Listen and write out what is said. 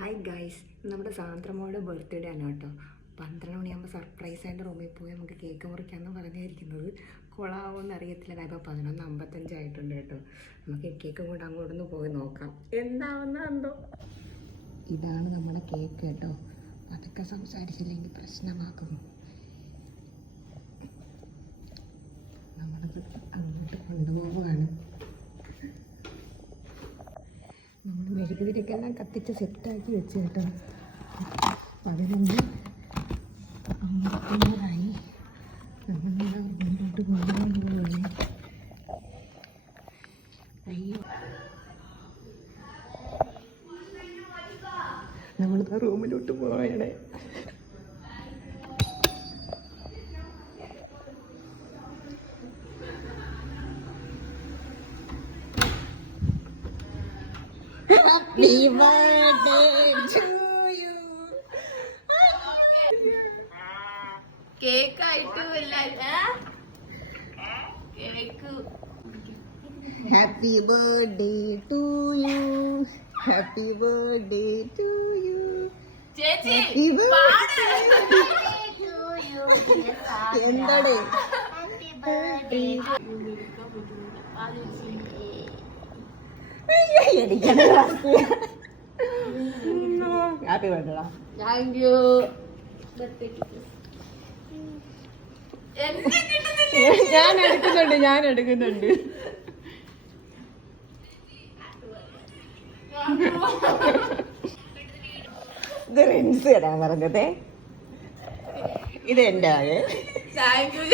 Hi guys നമ്മുടെ സാന്ദ്രമോയുടെ birthday ആണ് കേട്ടോ. പന്ത്രണ്ട് മണിയാകുമ്പോൾ സർപ്രൈസ് ആയിട്ട് റൂമിൽ പോയി നമുക്ക് കേക്ക് മുറിക്കാമെന്ന് പറഞ്ഞായിരിക്കുന്നത് കൊളാവോന്ന് അറിയത്തില്ല. കാര്യം പതിനൊന്ന് അമ്പത്തഞ്ചായിട്ടുണ്ട് കേട്ടോ. നമുക്ക് കേക്ക് കൊണ്ട് അങ്ങോട്ടൊന്ന് പോയി നോക്കാം. എന്താവുന്ന എന്തോ? ഇതാണ് നമ്മുടെ കേക്ക് കേട്ടോ. അതൊക്കെ സംസാരിച്ചില്ലെങ്കിൽ പ്രശ്നമാക്കും നമ്മളത് അങ്ങോട്ട് കൊണ്ടുപോവുകയാണ് മെഴുകുതിരിക്കെല്ലാം കത്തിച്ച് സെറ്റാക്കി വെച്ച് കേട്ടോ. പതിനൊന്ന് നമ്മളിവിടെ മുന്നോട്ട് കൊണ്ടുപോകുന്നത് അയ്യോ. നമ്മളിതാ റൂമിലോട്ട് പോകണേ Happy birthday to you. Cake ആയിട്ട് cake Happy birthday to you. Happy birthday to you. ചേച്ചി Happy birthday. എന്താണ് ഹാപ്പി ബർത്ത്ഡേ താങ്ക് യു ഞാൻ എടുക്കുന്നുണ്ട് ഞാൻ എടുക്കുന്നുണ്ട് ഇത് റിൻസ് തരാൻ പറഞ്ഞതേ ഇത് എന്റെ ആകെ താങ്ക് യു